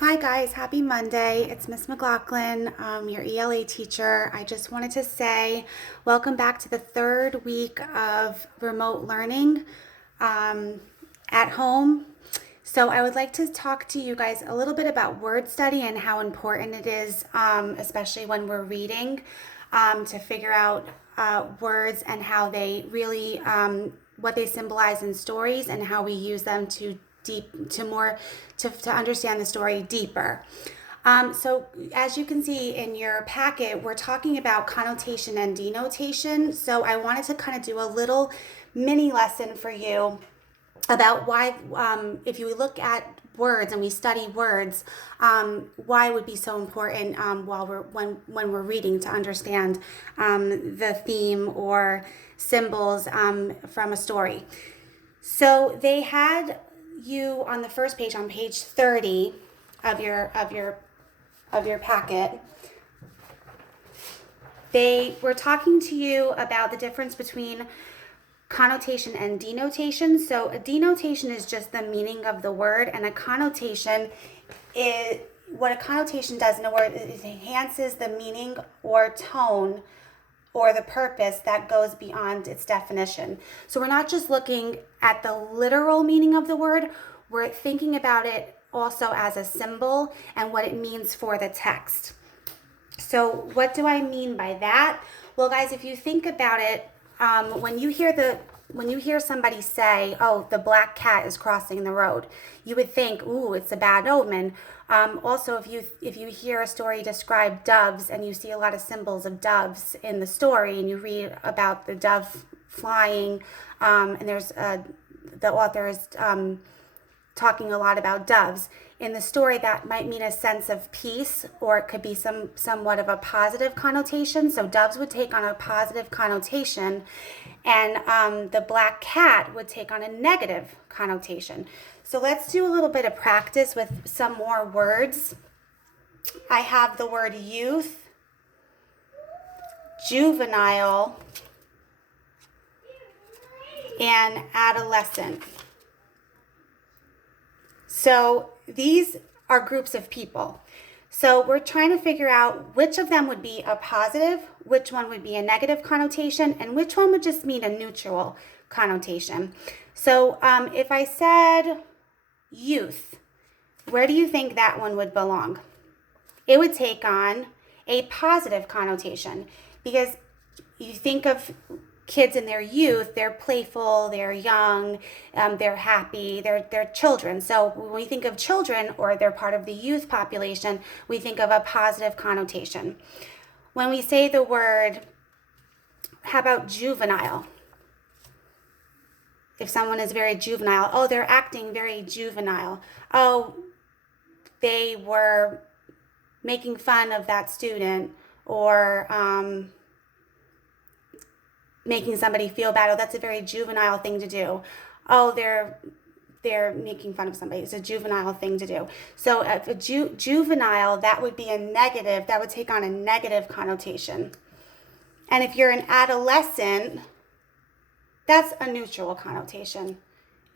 Hi guys, happy Monday. It's Miss McLaughlin, your ELA teacher. I just wanted to say welcome back to the third week of remote learning um, at home. So I would like to talk to you guys a little bit about word study and how important it is, especially when we're reading, to figure out words and how they really, what they symbolize in stories and how we use them to understand the story deeper. So as you can see in your packet, we're talking about connotation and denotation. So I wanted to kind of do a little mini lesson for you about why, if you look at words and we study words, why it would be so important when we're reading to understand the theme or symbols from a story. So they had you on the first page, on page 30 of your packet. They were talking to you about the difference between connotation and denotation. So a denotation is just the meaning of the word, and a connotation is what a connotation does in a word is it enhances the meaning or tone or the purpose that goes beyond its definition. So we're not just looking at the literal meaning of the word, we're thinking about it also as a symbol and what it means for the text. So what do I mean by that? Well, guys, if you think about it, when you hear somebody say, "Oh, the black cat is crossing the road," you would think, "Ooh, it's a bad omen." Also, if you hear a story describe doves and you see a lot of symbols of doves in the story, and you read about the dove flying, and there's the author is talking a lot about doves in the story, that might mean a sense of peace, or it could be somewhat of a positive connotation. So doves would take on a positive connotation, and the black cat would take on a negative connotation. So let's do a little bit of practice with some more words. I have the word youth, juvenile, and adolescent. So these are groups of people. So we're trying to figure out which of them would be a positive, which one would be a negative connotation, and which one would just mean a neutral connotation. So if I said youth, where do you think that one would belong? It would take on a positive connotation, because you think of kids in their youth, they're playful, they're young, they're happy, they're children. So when we think of children, or they're part of the youth population, we think of a positive connotation. When we say the word, how about juvenile? If someone is very juvenile, oh, they're acting very juvenile. Oh, they were making fun of that student, or making somebody feel bad. Oh, that's a very juvenile thing to do. Oh, they're making fun of somebody. It's a juvenile thing to do. So if a juvenile, that would be a negative, that would take on a negative connotation. And if you're an adolescent, that's a neutral connotation.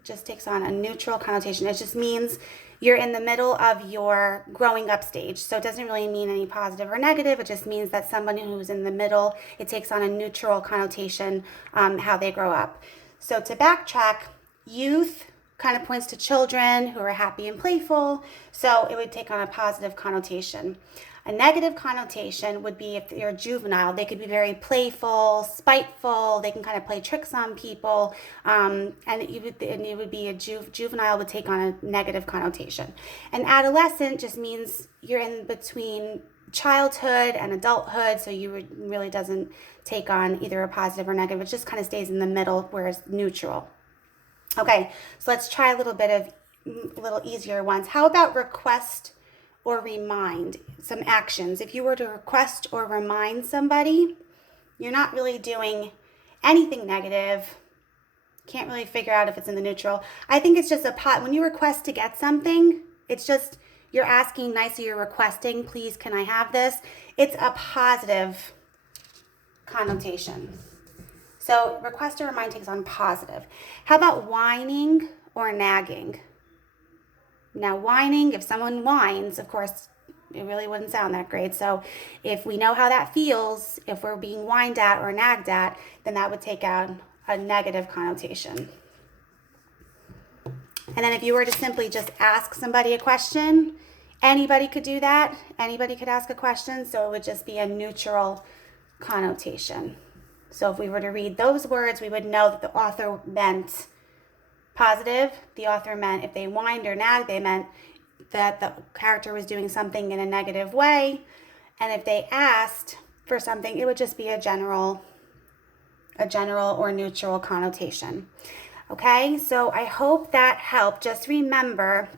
It just takes on a neutral connotation. It just means you're in the middle of your growing up stage. So it doesn't really mean any positive or negative. It just means that somebody who's in the middle, it takes on a neutral connotation, how they grow up. So to backtrack, youth kind of points to children who are happy and playful. So it would take on a positive connotation. A negative connotation would be if you're juvenile. They could be very playful, spiteful. They can kind of play tricks on people, and it would be a juvenile would take on a negative connotation. An adolescent just means you're in between childhood and adulthood, so you really doesn't take on either a positive or negative. It just kind of stays in the middle, whereas neutral. Okay, so let's try a little easier ones. How about request or remind? Some actions. If you were to request or remind somebody, you're not really doing anything negative. Can't really figure out if it's in the neutral. I think it's just when you request to get something, it's just you're asking nicely, you're requesting, please, can I have this? It's a positive connotation. So request or remind takes on positive. How about whining or nagging? Now, whining, if someone whines, of course, it really wouldn't sound that great. So if we know how that feels, if we're being whined at or nagged at, then that would take out a negative connotation. And then if you were to simply just ask somebody a question, anybody could do that. Anybody could ask a question. So it would just be a neutral connotation. So if we were to read those words, we would know that the author meant positive. The author meant if they whined or nagged, they meant that the character was doing something in a negative way. And if they asked for something, it would just be a general or neutral connotation. Okay, so I hope that helped. Just remember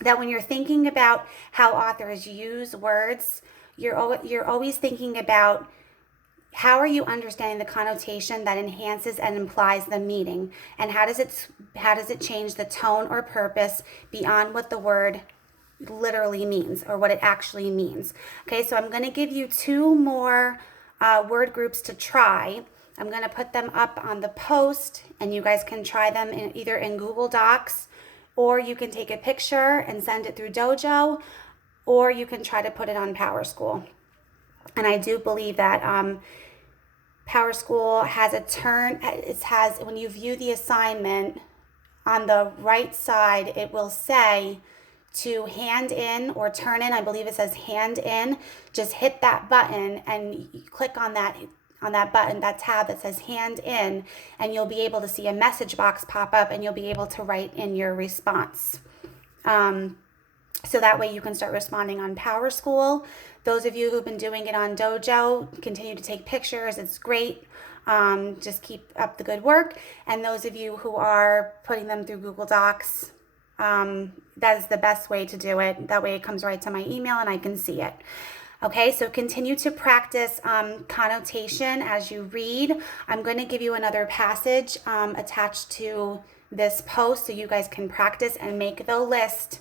that when you're thinking about how authors use words, you're always thinking about how are you understanding the connotation that enhances and implies the meaning, and how does it change the tone or purpose beyond what the word literally means or what it actually means. Okay, so I'm going to give you 2 more word groups to try. I'm going to put them up on the post, and you guys can try them either in Google Docs, or you can take a picture and send it through Dojo, or you can try to put it on PowerSchool. And I do believe that PowerSchool has when you view the assignment, on the right side, it will say to hand in or turn in. I believe it says hand in. Just hit that button and you click on that button, that tab that says hand in, and you'll be able to see a message box pop up, and you'll be able to write in your response. So that way you can start responding on PowerSchool. Those of you who've been doing it on Dojo, continue to take pictures. It's great. Just keep up the good work. And those of you who are putting them through Google Docs, that is the best way to do it. That way it comes right to my email and I can see it. Okay, so continue to practice connotation as you read. I'm going to give you another passage attached to this post so you guys can practice and make the list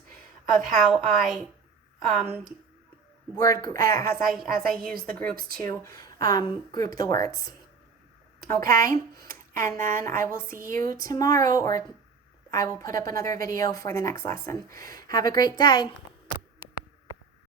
of how I as I use the groups to group the words. Okay, and then I will see you tomorrow, or I will put up another video for the next lesson. Have a great day.